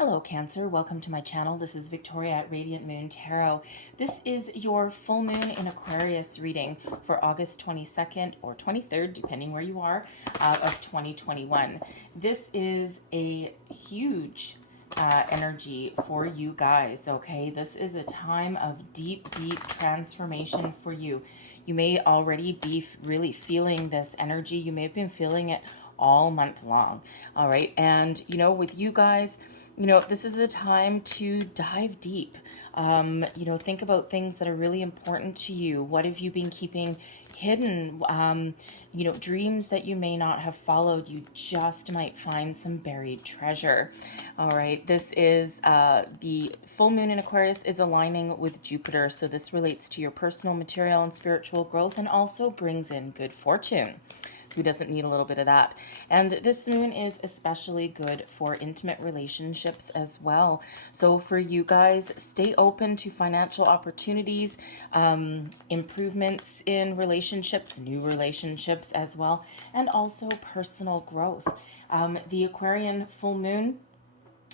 Hello, Cancer. Welcome to my channel. This is Victoria at Radiant Moon Tarot. This is your full moon in Aquarius reading for August 22nd or 23rd, depending where you are, of 2021. This is a huge energy for you guys, okay? This is a time of deep, deep transformation for you. You may already be really feeling this energy. You may have been feeling it all month long, all right? And, with you guys, this is a time to dive deep. Think about things that are really important to you. What have you been keeping hidden? Dreams that you may not have followed. You just might find some buried treasure. All right, this is the full moon in Aquarius is aligning with Jupiter. So this relates to your personal, material, and spiritual growth, and also brings in good fortune. Who doesn't need a little bit of that? And this moon is especially good for intimate relationships as well. So for you guys, stay open to financial opportunities, improvements in relationships, new relationships as well, and also personal growth. The Aquarian full moon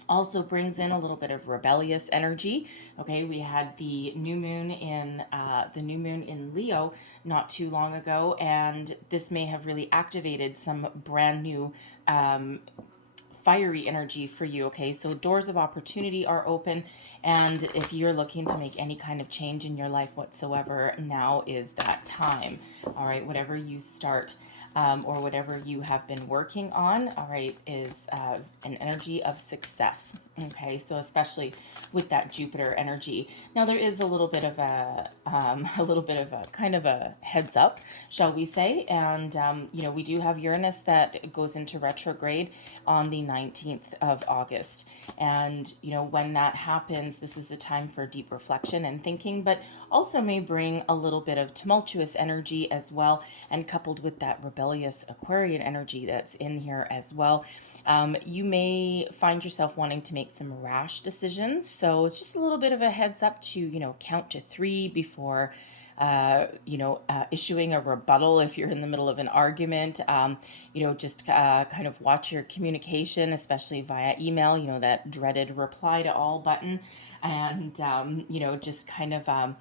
also brings in a little bit of rebellious energy. Okay, we had the new moon in Leo not too long ago, and this may have really activated some brand new fiery energy for you. Okay, so doors of opportunity are open, and if you're looking to make any kind of change in your life whatsoever, now is that time. All right, whatever you start or whatever you have been working on, all right, is an energy of success. Okay, so especially with that Jupiter energy. Now there is a little bit of a kind of a heads up, shall we say? And we do have Uranus that goes into retrograde on the 19th of August. And when that happens, this is a time for deep reflection and thinking, but also may bring a little bit of tumultuous energy as well, and coupled with that rebellious Aquarian energy that's in here as well. You may find yourself wanting to make some rash decisions. So it's just a little bit of a heads up to, count to 3 before, issuing a rebuttal if you're in the middle of an argument. Just kind of watch your communication, especially via email, that dreaded reply to all button. And, just kind of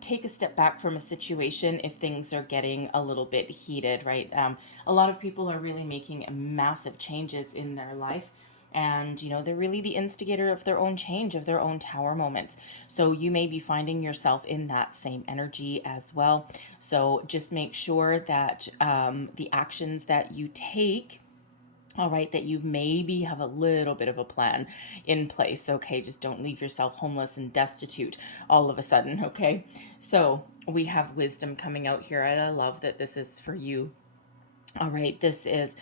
take a step back from a situation if things are getting a little bit heated, right? A lot of people are really making massive changes in their life. And, they're really the instigator of their own change, of their own tower moments. So you may be finding yourself in that same energy as well. So just make sure that the actions that you take, all right, that you maybe have a little bit of a plan in place. Okay, just don't leave yourself homeless and destitute all of a sudden. Okay, so we have wisdom coming out here, and I love that this is for you. All right, this is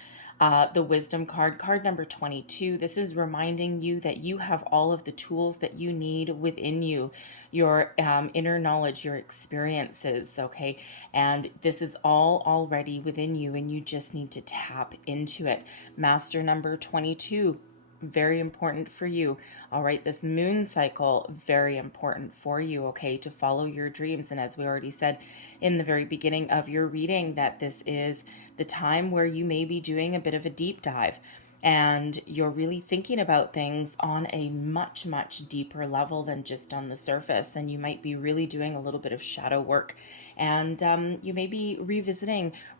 the wisdom card number 22. This is reminding you that you have all of the tools that you need within you, your inner knowledge, your experiences, okay? And this is all already within you, and you just need to tap into it. Master number 22. Very important for you. All right, this moon cycle, very important for you, okay, to follow your dreams. And as we already said in the very beginning of your reading, that this is the time where you may be doing a bit of a deep dive, and you're really thinking about things on a much, much deeper level than just on the surface. And you might be really doing a little bit of shadow work. And you may be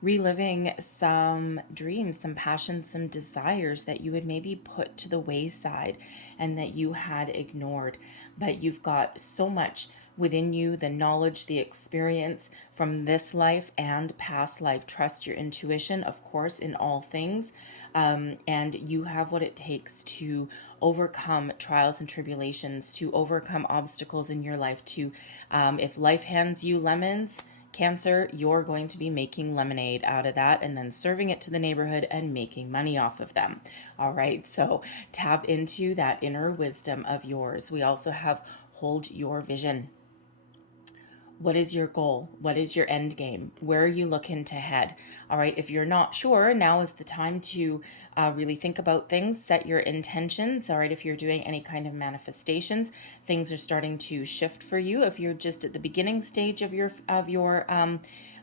reliving some dreams, some passions, some desires that you had maybe put to the wayside and that you had ignored. But you've got so much within you, the knowledge, the experience from this life and past life. Trust your intuition, of course, in all things. And you have what it takes to overcome trials and tribulations, to overcome obstacles in your life, to if life hands you lemons, Cancer, you're going to be making lemonade out of that and then serving it to the neighborhood and making money off of them. All right, so tap into that inner wisdom of yours. We also have hold your vision. What is your goal? What is your end game? Where are you looking to head? All right, if you're not sure, now is the time to really think about things, set your intentions. All right, if you're doing any kind of manifestations, things are starting to shift for you. If you're just at the beginning stage of your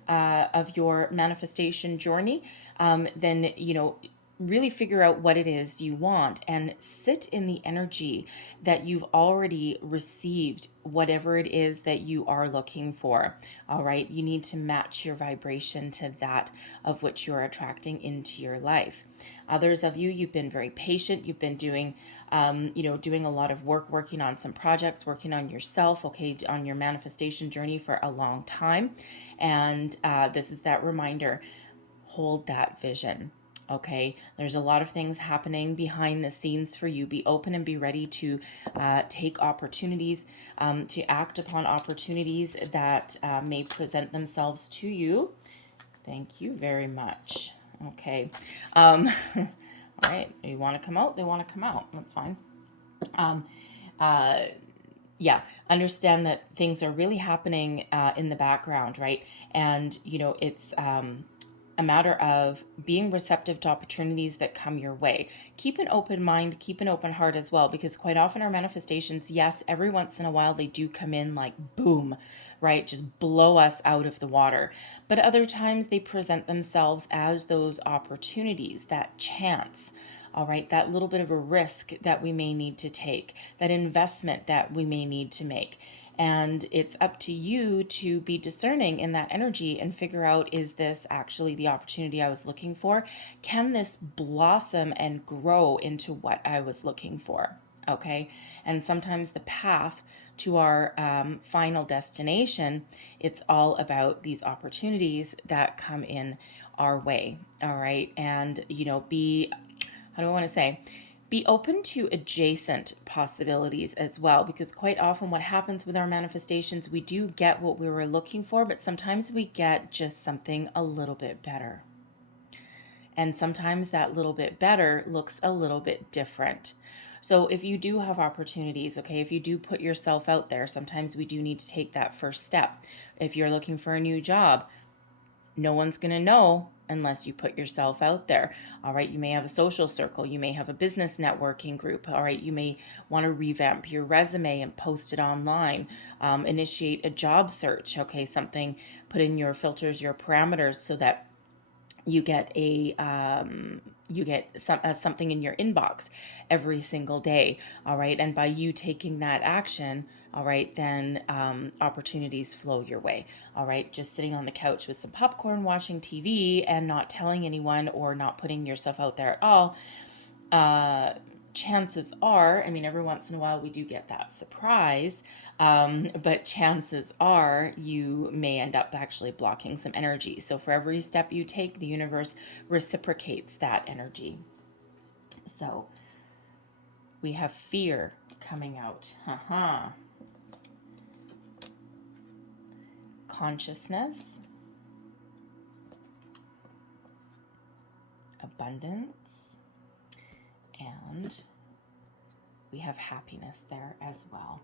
manifestation journey, then really figure out what it is you want and sit in the energy that you've already received, whatever it is that you are looking for. All right. You need to match your vibration to that of which you're attracting into your life. Others of you, you've been very patient. You've been doing, doing a lot of work, working on some projects, working on yourself, okay, on your manifestation journey for a long time. And this is that reminder, hold that vision. Okay, there's a lot of things happening behind the scenes for you. Be open and be ready to take opportunities, to act upon opportunities that may present themselves to you. Thank you very much. Okay. All right. You want to come out? They want to come out. That's fine. Yeah, understand that things are really happening in the background, right? And, it's a matter of being receptive to opportunities that come your way. Keep an open mind, keep an open heart as well, because quite often our manifestations, yes, every once in a while they do come in like boom, right? Just blow us out of the water. But other times they present themselves as those opportunities, that chance. All right, that little bit of a risk that we may need to take, that investment that we may need to make. And it's up to you to be discerning in that energy and figure out, is this actually the opportunity I was looking for? Can this blossom and grow into what I was looking for? Okay. And sometimes the path to our final destination, it's all about these opportunities that come in our way. All right. And, how do I want to say? Be open to adjacent possibilities as well, because quite often what happens with our manifestations, we do get what we were looking for, but sometimes we get just something a little bit better. And sometimes that little bit better looks a little bit different. So if you do have opportunities, okay, if you do put yourself out there, sometimes we do need to take that first step. If you're looking for a new job, no one's going to know unless you put yourself out there. All right. You may have a social circle. You may have a business networking group. All right. You may want to revamp your resume and post it online. Initiate a job search. Okay. Something, put in your filters, your parameters so that you get something in your inbox every single day. All right. And by you taking that action, all right, then opportunities flow your way. All right. Just sitting on the couch with some popcorn, watching TV and not telling anyone or not putting yourself out there at all. Chances are, every once in a while we do get that surprise, but chances are you may end up actually blocking some energy. So for every step you take, the universe reciprocates that energy. So we have fear coming out. Consciousness, abundance, and we have happiness there as well.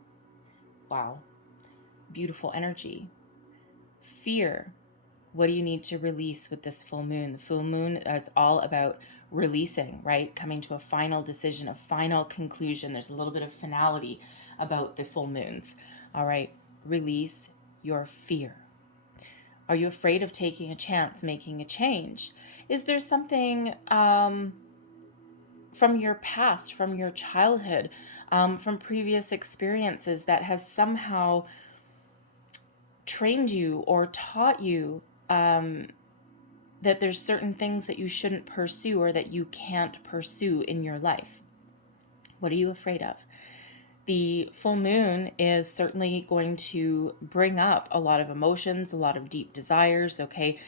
Wow. Beautiful energy. Fear. What do you need to release with this full moon? The full moon is all about releasing, right? Coming to a final decision, a final conclusion. There's a little bit of finality about the full moons. All right. Release your fear. Are you afraid of taking a chance, making a change? Is there something from your past, from your childhood, from previous experiences that has somehow trained you or taught you that there's certain things that you shouldn't pursue or that you can't pursue in your life? What are you afraid of? The full moon is certainly going to bring up a lot of emotions, a lot of deep desires, okay?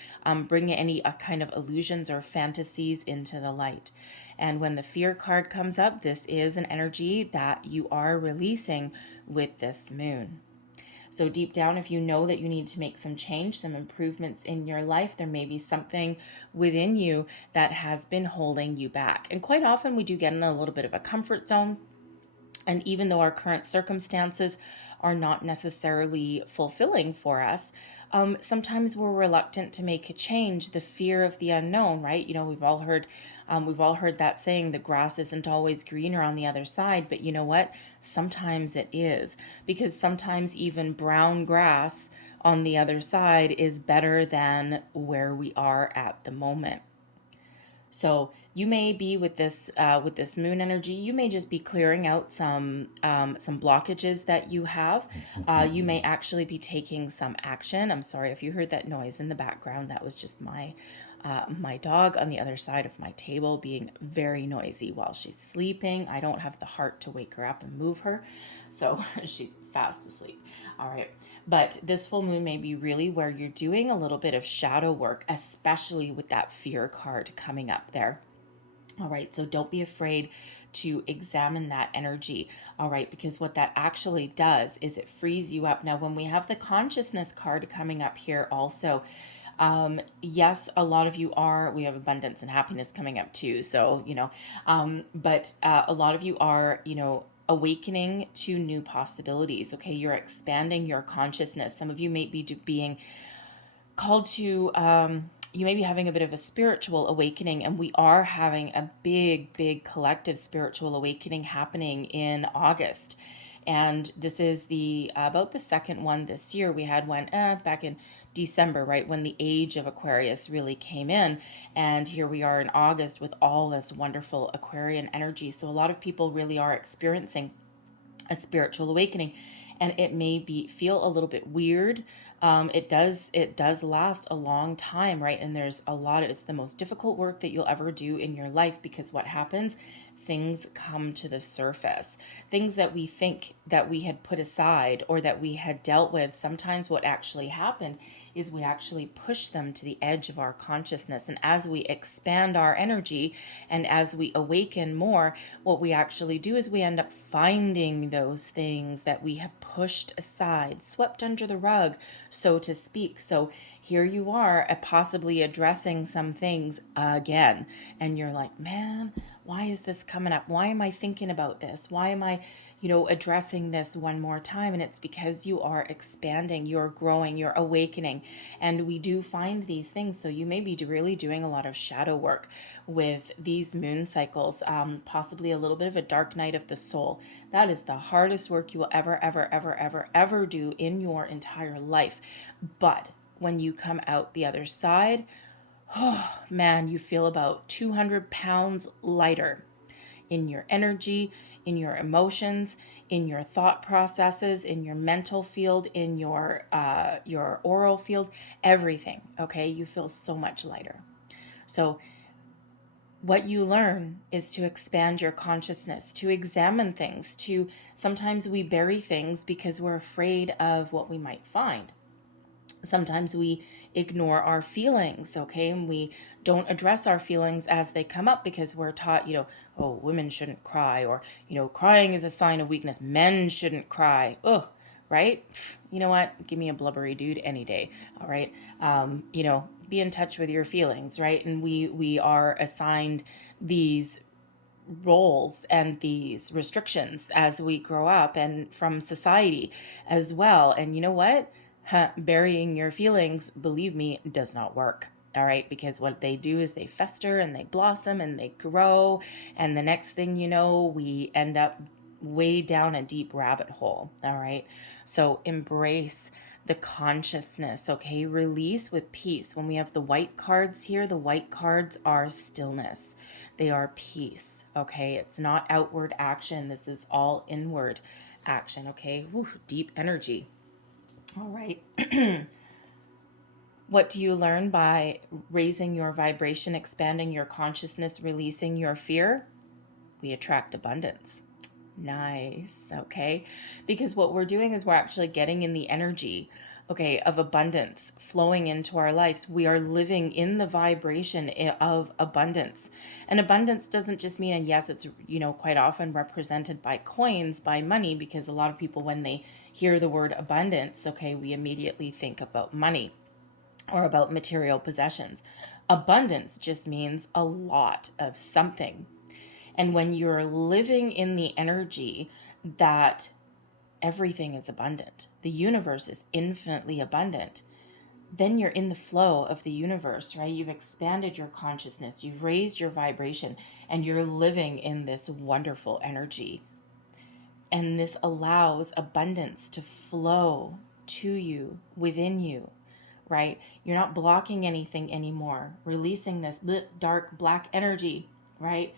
Bring any kind of illusions or fantasies into the light. And when the fear card comes up, this is an energy that you are releasing with this moon. So deep down, if you know that you need to make some change, some improvements in your life, there may be something within you that has been holding you back. And quite often we do get in a little bit of a comfort zone. And even though our current circumstances are not necessarily fulfilling for us, sometimes we're reluctant to make a change. The fear of the unknown, right? We've all heard that saying, the grass isn't always greener on the other side. But you know what? Sometimes it is, because sometimes even brown grass on the other side is better than where we are at the moment. So you may be with this moon energy, you may just be clearing out some blockages that you have. You may actually be taking some action. I'm sorry if you heard that noise in the background. That was just my dog on the other side of my table being very noisy while she's sleeping. I don't have the heart to wake her up and move her, so she's fast asleep. All right. But this full moon may be really where you're doing a little bit of shadow work, especially with that fear card coming up there. All right. So don't be afraid to examine that energy. All right. Because what that actually does is it frees you up. Now, when we have the consciousness card coming up here also, yes, a lot of you we have abundance and happiness coming up too. So, but a lot of you are, awakening to new possibilities. Okay. You're expanding your consciousness. Some of you may be being called to, you may be having a bit of a spiritual awakening, and we are having a big collective spiritual awakening happening in August. And this is the about the second one this year. We had one back in December, right, when the age of Aquarius really came in. And here we are in August with all this wonderful Aquarian energy. So a lot of people really are experiencing a spiritual awakening, and it may feel a little bit weird. It does last a long time, right? And there's it's the most difficult work that you'll ever do in your life, because what happens, things come to the surface. Things that we think that we had put aside or that we had dealt with, sometimes what actually happened is we actually push them to the edge of our consciousness. And as we expand our energy and as we awaken more, what we actually do is we end up finding those things that we have pushed aside, swept under the rug, so to speak. So here you are, possibly addressing some things again. And you're like, man, why is this coming up? Why am I thinking about this? Why am I, addressing this one more time? And it's because you are expanding, you're growing, you're awakening. And we do find these things. So you may be really doing a lot of shadow work with these moon cycles, possibly a little bit of a dark night of the soul. That is the hardest work you will ever do in your entire life. But when you come out the other side, oh man, you feel about 200 pounds lighter in your energy, in your emotions, in your thought processes, in your mental field, in your oral field, everything. Okay, you feel so much lighter. So what you learn is to expand your consciousness, to examine things, to sometimes we bury things because we're afraid of what we might find. Sometimes we ignore our feelings, okay? And we don't address our feelings as they come up because we're taught, oh, women shouldn't cry, or, crying is a sign of weakness. Men shouldn't cry. Oh, right? You know what? Give me a blubbery dude any day, all right? Be in touch with your feelings, right? And we are assigned these roles and these restrictions as we grow up, and from society as well. And you know what? Burying your feelings, believe me, does not work. All right, because what they do is they fester and they blossom and they grow, and the next thing you know, we end up way down a deep rabbit hole. All right, so embrace the consciousness, okay? Release with peace. When we have the white cards here, the white cards are stillness. They are peace, okay? It's not outward action. This is all inward action, okay? Whew, deep energy. All right. What do you learn by raising your vibration, expanding your consciousness, releasing your fear? We attract abundance. Nice. Okay. Because what we're doing is we're actually getting in the energy, okay, of abundance flowing into our lives. We are living in the vibration of abundance. And abundance doesn't just mean, and yes, it's, quite often represented by coins, by money, because a lot of people, when they hear the word abundance, okay, we immediately think about money or about material possessions. Abundance just means a lot of something. And when you're living in the energy that everything is abundant, the universe is infinitely abundant, then you're in the flow of the universe, right? You've expanded your consciousness, you've raised your vibration, and you're living in this wonderful energy. And this allows abundance to flow to you, within you, right? You're not blocking anything anymore, releasing this dark black energy right?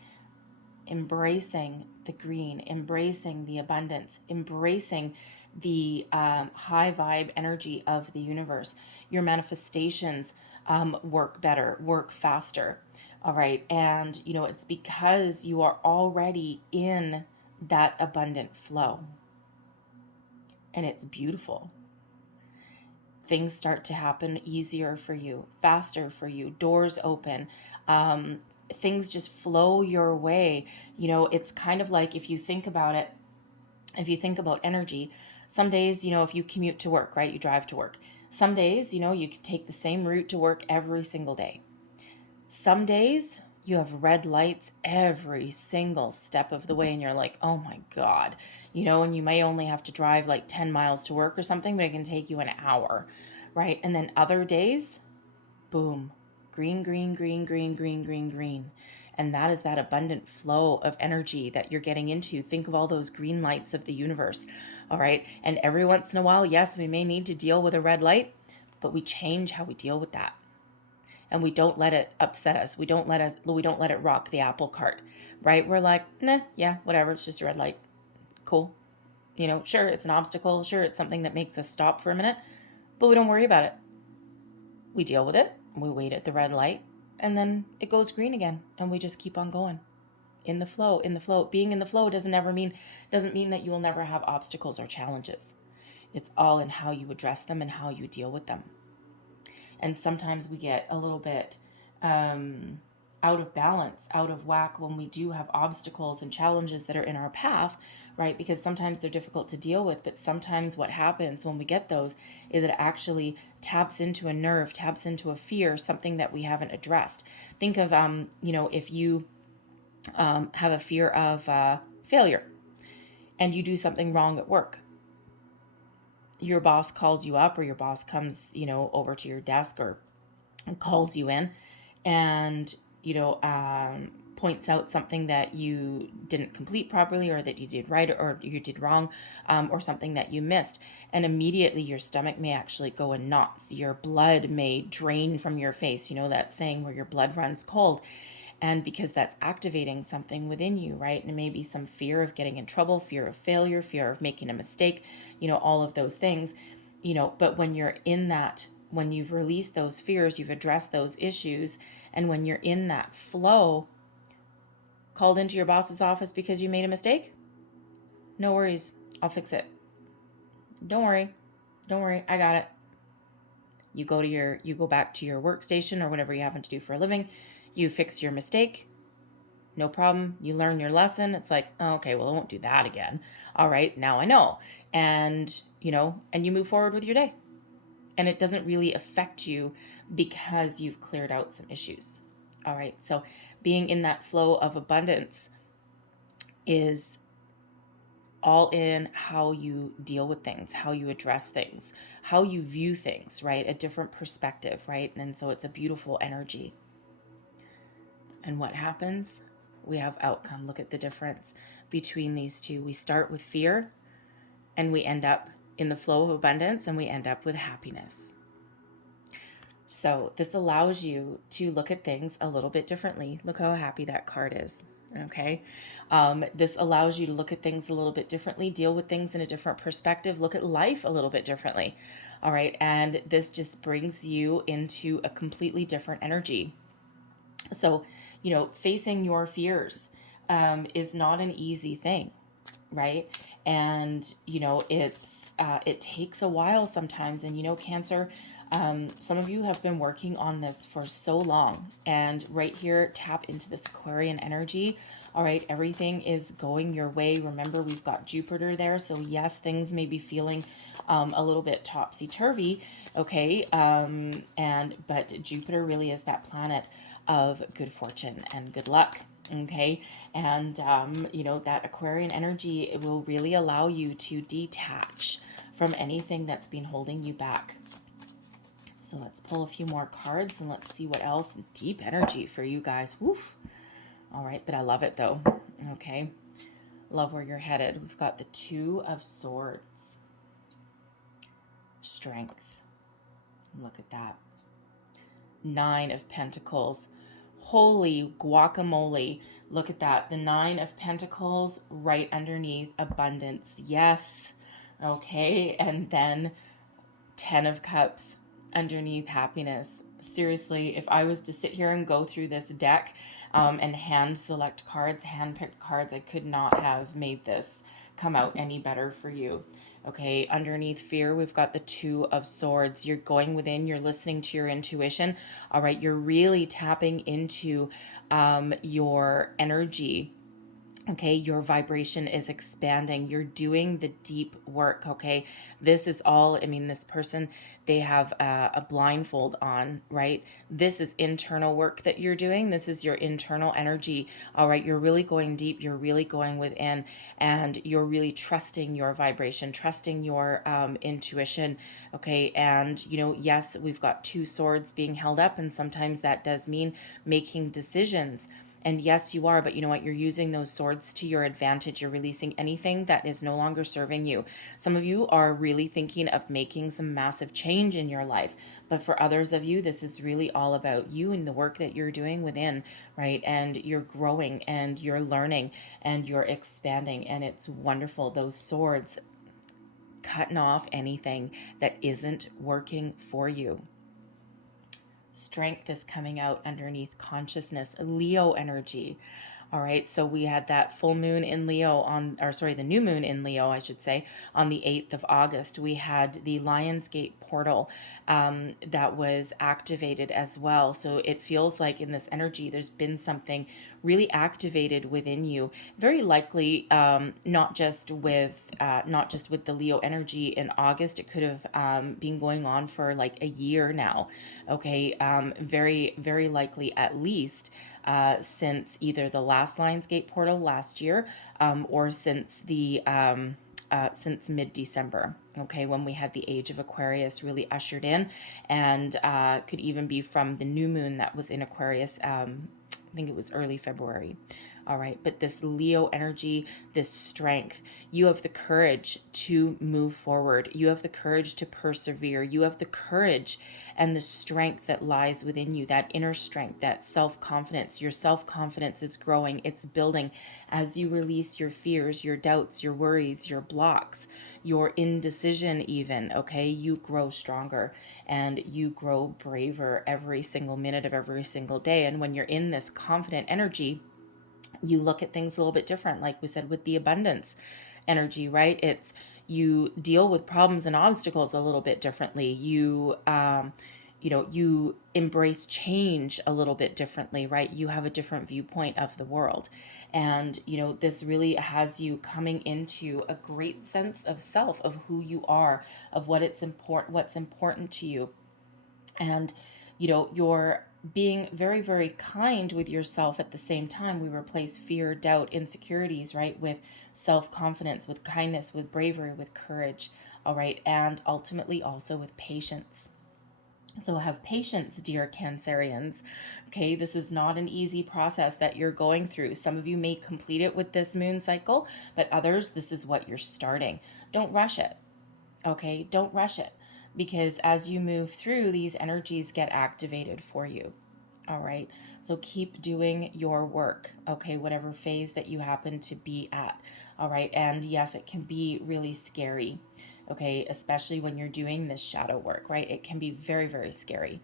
Embracing the green, embracing the abundance, embracing the high vibe energy of the universe. Your manifestations work better, work faster. All right. And, it's because you are already in that abundant flow. And it's beautiful. Things start to happen easier for you, faster for you, doors open, things just flow your way. It's kind of like, if you think about it, if you think about energy, some days, if you commute to work, right, you drive to work. Some days, you could take the same route to work every single day. Some days you have red lights every single step of the way, and you're like, oh my God, and you may only have to drive like 10 miles to work or something, but it can take you an hour, right? And then other days, boom, green, green, green, green, green, green, green. And that is that abundant flow of energy that you're getting into. Think of all those green lights of the universe, all right? And every once in a while, yes, we may need to deal with a red light, but we change how we deal with that. And we don't let it upset us. We don't let it rock the apple cart, right? We're like, nah, yeah, whatever. It's just a red light. Cool. Sure, it's an obstacle. Sure, it's something that makes us stop for a minute, but we don't worry about it. We deal with it. We wait at the red light, and then it goes green again, and we just keep on going in the flow. Being in the flow doesn't mean that you will never have obstacles or challenges. It's all in how you address them and how you deal with them. And sometimes we get a little bit out of balance, out of whack when we do have obstacles and challenges that are in our path, right? Because sometimes they're difficult to deal with, but sometimes what happens when we get those is it actually taps into a nerve, taps into a fear, something that we haven't addressed. Think of, if you have a fear of failure and you do something wrong at work, your boss calls you up, or your boss comes, over to your desk or calls you in and, points out something that you didn't complete properly, or that you did right, or you did wrong, or something that you missed. And immediately your stomach may actually go in knots. Your blood may drain from your face. That saying where your blood runs cold. And because that's activating something within you, right? And it may be some fear of getting in trouble, fear of failure, fear of making a mistake, all of those things, but when you're in that, when you've released those fears, you've addressed those issues, and when you're in that flow, called into your boss's office because you made a mistake, no worries, I'll fix it. Don't worry, I got it. You go back to your workstation or whatever you happen to do for a living. You fix your mistake. No problem. You learn your lesson. It's like, oh, okay, well, I won't do that again. All right, now I know. And, and you move forward with your day. And it doesn't really affect you because you've cleared out some issues. All right, so being in that flow of abundance is all in how you deal with things, how you address things, how you view things, right? A different perspective, right? And so it's a beautiful energy. And what happens? We have outcome. Look at the difference between these two. We start with fear and we end up in the flow of abundance, and we end up with happiness. So this allows you to look at things a little bit differently. Look how happy that card is. Okay. This allows you to look at things a little bit differently, deal with things in a different perspective, look at life a little bit differently. All right. And this just brings you into a completely different energy. So, facing your fears is not an easy thing, right? And, it takes a while sometimes. And, Cancer, some of you have been working on this for so long. And right here, tap into this Aquarian energy. All right, everything is going your way. Remember, we've got Jupiter there. So yes, things may be feeling a little bit topsy-turvy, okay? But Jupiter really is that planet of good fortune and good luck. Okay. And, that Aquarian energy, it will really allow you to detach from anything that's been holding you back. So let's pull a few more cards and let's see what else. Deep energy for you guys. Woof. All right. But I love it though. Okay. Love where you're headed. We've got the Two of Swords. Strength. Look at that. Nine of Pentacles. Holy guacamole. Look at that. The Nine of Pentacles right underneath abundance. Yes. Okay. And then 10 of Cups underneath happiness. Seriously, if I was to sit here and go through this deck and hand select cards, hand picked cards, I could not have made this come out any better for you. Okay, underneath fear, we've got the Two of Swords. You're going within, you're listening to your intuition. All right, you're really tapping into your energy. Okay, your vibration is expanding. You're doing the deep work. Okay, this is all, I mean, this person, they have a blindfold on, right? This is internal work that you're doing. This is your internal energy. All right, you're really going deep. You're really going within, and you're really trusting your vibration, trusting your intuition. Okay, and yes, we've got two swords being held up, and sometimes that does mean making decisions. And yes, you are, but you know what? You're using those swords to your advantage. You're releasing anything that is no longer serving you. Some of you are really thinking of making some massive change in your life. But for others of you, this is really all about you and the work that you're doing within, right? And you're growing and you're learning and you're expanding. And it's wonderful. Those swords cutting off anything that isn't working for you. Strength is coming out underneath consciousness, Leo energy. All right, so we had that full moon in Leo the new moon in Leo, I should say, on the 8th of August. We had the Lionsgate portal that was activated as well. So it feels like in this energy, there's been something really activated within you. Very likely, not just with the Leo energy in August. It could have been going on for like a year now. Okay, very, very likely at least. Since either the last Lionsgate portal last year or since since mid-December, okay, when we had the age of Aquarius really ushered in, and could even be from the new moon that was in Aquarius. I think it was early February. All right, but this Leo energy, this strength, you have the courage to move forward. You have the courage to persevere. You have the courage and the strength that lies within you, that inner strength, that self-confidence. Your self-confidence is growing. It's building as you release your fears, your doubts, your worries, your blocks, your indecision even, okay? You grow stronger and you grow braver every single minute of every single day. And when you're in this confident energy, you look at things a little bit different, like we said with the abundance energy, right? It's you deal with problems and obstacles a little bit differently. You embrace change a little bit differently, right? You have a different viewpoint of the world. And, this really has you coming into a great sense of self, of who you are, of what's important to you. And, you're being very, very kind with yourself at the same time. We replace fear, doubt, insecurities, right, with self-confidence, with kindness, with bravery, with courage, all right, and ultimately also with patience. So have patience, dear Cancerians. Okay, this is not an easy process that you're going through. Some of you may complete it with this moon cycle, but others, this is what you're starting. Don't rush it. Okay, don't rush it, because as you move through, these energies get activated for you. All right, so keep doing your work, okay, whatever phase that you happen to be at. All right, and yes, it can be really scary, okay, especially when you're doing this shadow work, right? It can be very, very scary.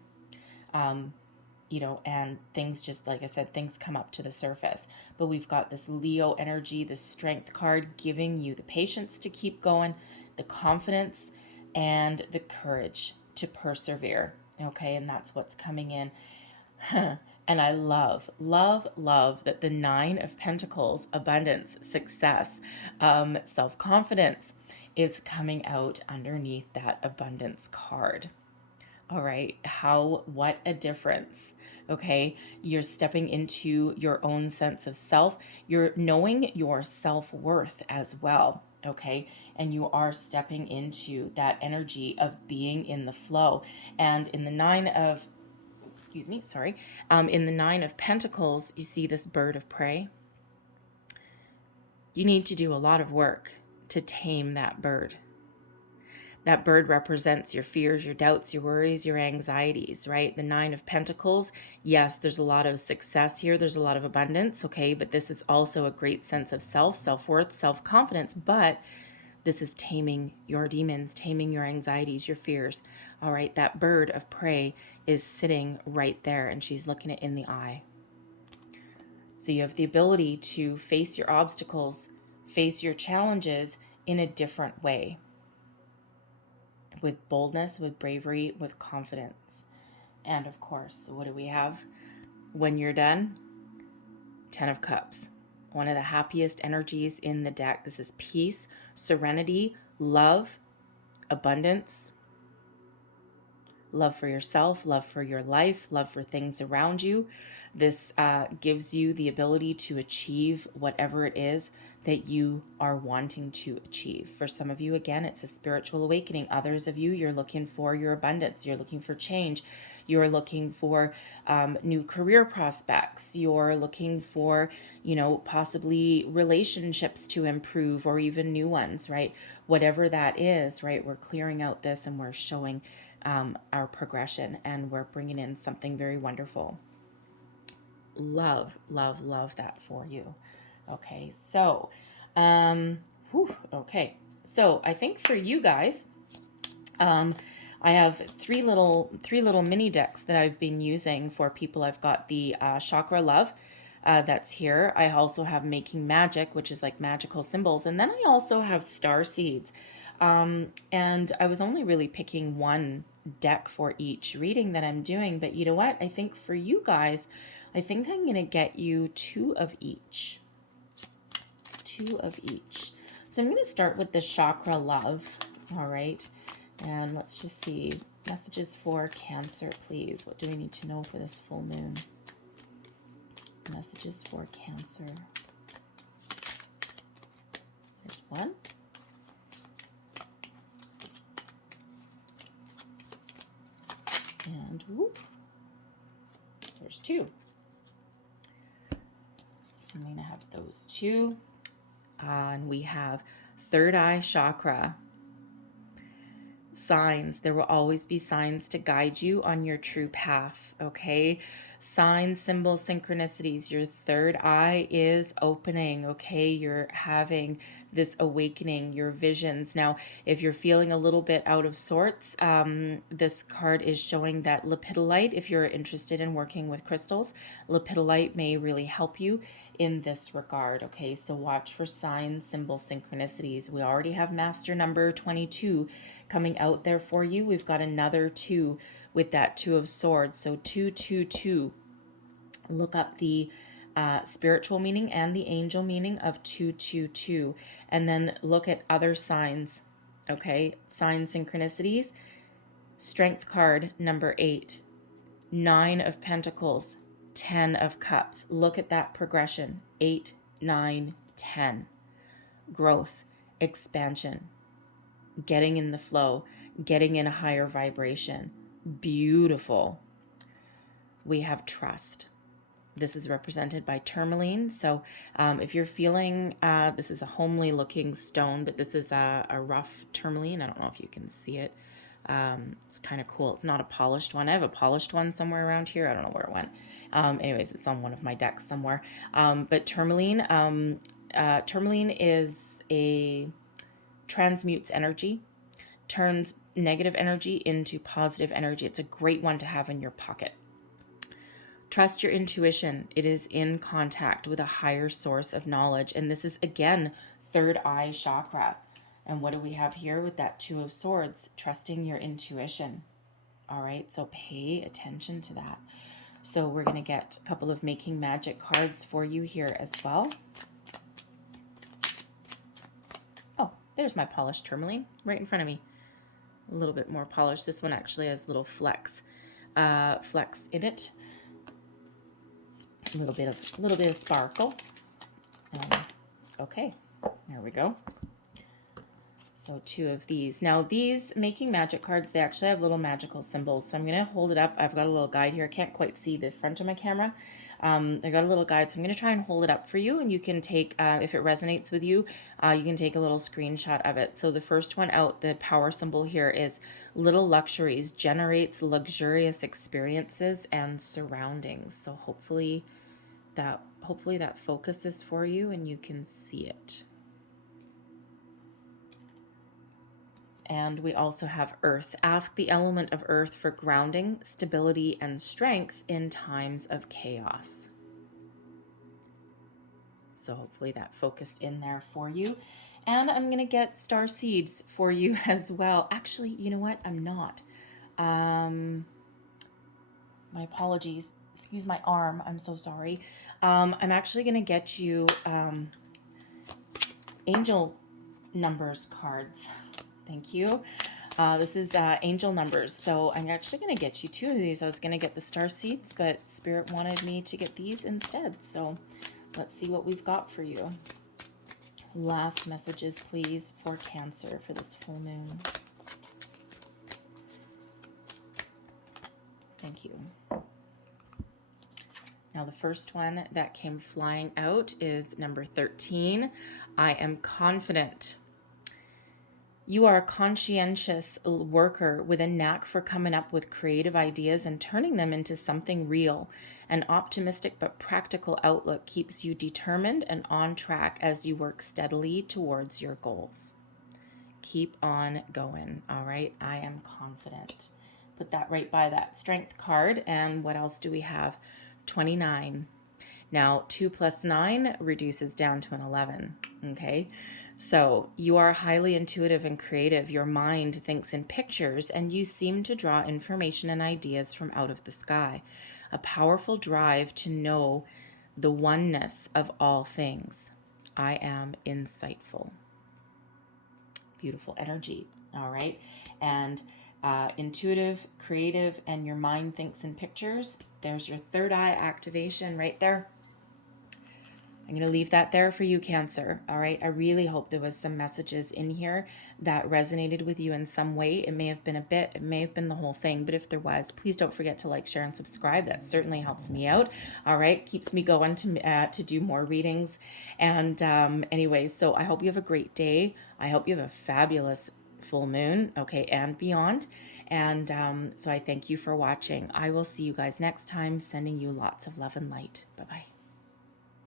And things, just like I said, things come up to the surface. But we've got this Leo energy, the strength card, giving you the patience to keep going, the confidence, and the courage to persevere. Okay, and that's what's coming in. And I love, love, love that the Nine of Pentacles, abundance, success, self-confidence is coming out underneath that abundance card. All right, what a difference. Okay, you're stepping into your own sense of self. You're knowing your self-worth as well. Okay, and you are stepping into that energy of being in the flow. And in the in the Nine of Pentacles, you see this bird of prey. You need to do a lot of work to tame that bird. That bird represents your fears, your doubts, your worries, your anxieties, right? The Nine of Pentacles. Yes, there's a lot of success here. There's a lot of abundance, okay? But this is also a great sense of self, self-worth, self-confidence. But this is taming your demons, taming your anxieties, your fears. All right, that bird of prey is sitting right there, and she's looking it in the eye. So you have the ability to face your obstacles, face your challenges in a different way, with boldness, with bravery, with confidence. And of course, what do we have when you're done? 10 of Cups. One of the happiest energies in the deck. This is peace, serenity, love, abundance, love for yourself, love for your life, love for things around you. This gives you the ability to achieve whatever it is that you are wanting to achieve. For some of you, again, it's a spiritual awakening. Others of you, you're looking for your abundance. You're looking for change. You're looking for new career prospects. You're looking for, possibly relationships to improve, or even new ones, right? Whatever that is, right? We're clearing out this and we're showing our progression, and we're bringing in something very wonderful. Love, love, love that for you. Okay, so, okay. So I think for you guys, I have three little mini decks that I've been using for people. I've got the Chakra Love that's here. I also have Making Magic, which is like magical symbols. And then I also have Star Seeds. And I was only really picking one deck for each reading that I'm doing. But you know what? I think for you guys, I think I'm going to get you two of each. Two of each. So I'm going to start with the Chakra Love. All right. And let's just see. Messages for Cancer, please. What do we need to know for this full moon? Messages for Cancer. There's one. And whoop, there's two. So I'm going to have those two. And we have third eye chakra. Signs. There will always be signs to guide you on your true path, okay? Signs, symbols, synchronicities. Your third eye is opening, okay? You're having this awakening, your visions. Now, if you're feeling a little bit out of sorts, this card is showing that lepidolite, if you're interested in working with crystals, lepidolite may really help you in this regard, okay? So watch for signs, symbols, synchronicities. We already have master number 22 coming out there for you. We've got another 2 with that 2 of swords. So 222. Look up the spiritual meaning and the angel meaning of 222. And then look at other signs. Okay. Sign synchronicities. Strength card number 8. 9 of Pentacles. 10 of Cups. Look at that progression. 8, 9, 10. Growth. Expansion. Getting in the flow, getting in a higher vibration. Beautiful. We have trust. This is represented by tourmaline. So if you're feeling, this is a homely looking stone, but this is a rough tourmaline. I don't know if you can see it. It's kind of cool. It's not a polished one. I have a polished one somewhere around here. I don't know where it went. Anyways, it's on one of my decks somewhere. But tourmaline, tourmaline is a transmutes energy, turns negative energy into positive energy. It's a great one to have in your pocket. Trust your intuition. It is in contact with a higher source of knowledge. And this is, again, third eye chakra. And what do we have here with that 2 of swords? Trusting your intuition. All right, so pay attention to that. So we're going to get a couple of Making Magic cards for you here as well. There's my polished tourmaline right in front of me. A little bit more polished. This one actually has little flecks in it. A little bit of sparkle. Okay, there we go. So 2 of these. Now these Making Magic cards, they actually have little magical symbols. So I'm going to hold it up. I've got a little guide here. I can't quite see the front of my camera. I got a little guide, so I'm going to try and hold it up for you, and you can take, if it resonates with you, you can take a little screenshot of it. So the first one out, the power symbol here is little luxuries, generates luxurious experiences and surroundings. So hopefully that focuses for you and you can see it. And we also have earth. Ask the element of earth for grounding, stability, and strength in times of chaos. So hopefully that focused in there for you. And I'm going to get star seeds for you as well. Actually, you know what? I'm not. My apologies. Excuse my arm. I'm so sorry. I'm actually going to get you angel numbers cards. Thank you. This is angel numbers. So I'm actually going to get you 2 of these. I was going to get the star seeds, but Spirit wanted me to get these instead. So let's see what we've got for you. Last messages, please, for Cancer for this full moon. Thank you. Now, the first one that came flying out is number 13. I am confident. You are a conscientious worker with a knack for coming up with creative ideas and turning them into something real. An optimistic but practical outlook keeps you determined and on track as you work steadily towards your goals. Keep on going, all right? I am confident. Put that right by that strength card. And what else do we have? 29. Now, 2 plus 9 reduces down to an 11, okay? So you are highly intuitive and creative. Your mind thinks in pictures, and you seem to draw information and ideas from out of the sky. A powerful drive to know the oneness of all things. I am insightful. Beautiful energy, all right? And intuitive, creative, and your mind thinks in pictures. There's your third eye activation right there. I'm going to leave that there for you, Cancer. All right. I really hope there was some messages in here that resonated with you in some way. It may have been a bit, it may have been the whole thing, but if there was, please don't forget to like, share, and subscribe. That certainly helps me out. All right. Keeps me going to do more readings. And anyways, so I hope you have a great day. I hope you have a fabulous full moon, okay, and beyond. And so I thank you for watching. I will see you guys next time, sending you lots of love and light. Bye-bye.